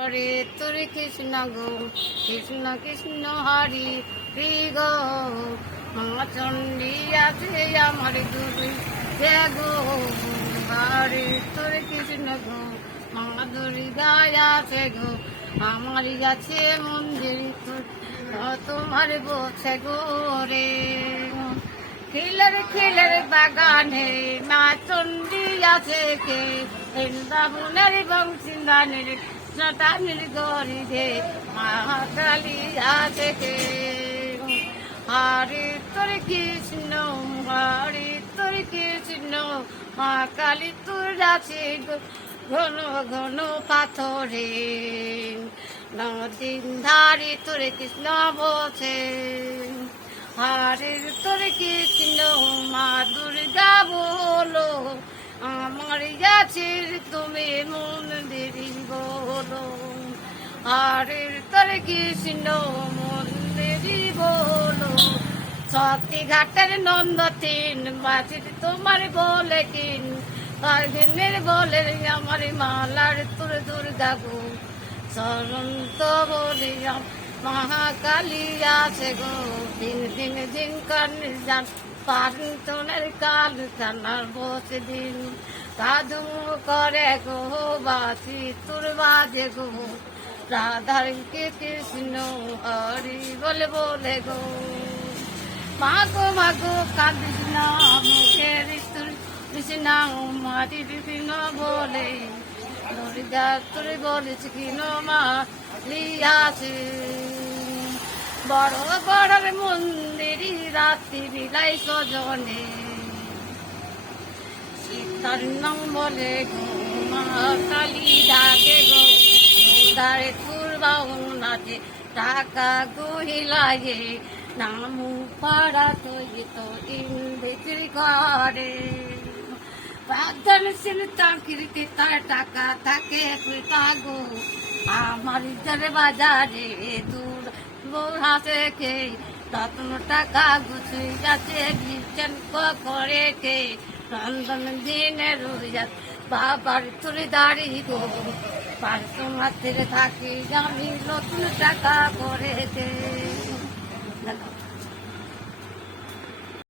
হরে তোর কৃষ্ণ গো কৃষ্ণ কৃষ্ণ হরি হরি গো মা চণ্ডী আছে আমার গুরু হে গো হরে তোর কৃষ্ণ গো মা দুর্গা আছে গো আমার আছে মন্দির তোর তোমার বসে গো রে খিলের বাগানে মা চণ্ডী আছে কে বৃন্দাবনের বংশীদানের জটানির গরিবে মা কালী আছে কে হরে তোর কৃষ্ণ হরে তোর কৃষ্ণ মা কালী তোর আছে ঘন ঘন পাথরে নদীন ধারে তোর কৃষ্ণ বসে হরে তোর কৃষ্ণ মা দুর্গা বলো আমার কাছে তুমি মন্দির বলো হরে তোর কৃষ্ণ মন্দির বলো শক্তি ঘাটের নন্দতিন বাসির তোমার বলে কিন দিনের বলে আমার মালার তোর দুর্গা গো শরণ তো বলি মহাকালী আছে গো দিন দিন দিন কান যান পান্তনের কাল কানার বসে দিন কাদু করে গো বাসি তোর বাজে গো রাধার কে কৃষ্ণ হরি বলে বলে গো মাগো কাঁদিস না মুখের তোর কৃষ্ণ মাটি বিভিন্ন বলে দুর্গা তোর বলিস কিন মা লিয়াছে বড় বড় মন্দির রাত্রি বিলাই সজনে সীতার নাম বলে গো মা কালী ডাকে গো উদারে পূর্বাউ নাচে টাকা গহিলাগে নামু পাড়া তৈরি তো দিন বিক্রি করে প্রার্থন সিল চাকরিতে তার টাকা থাকে গো আমার ইজারে বাজারে দূর হাসে কে রত্ন টাকা গুছে যাচ্ছে বিচ্ছেন করে কে রন্ধন দিনের বাবার তুলে দাঁড়ি গো পাঁচশো মাত্রে থাকি আমি নতুন টাকা করে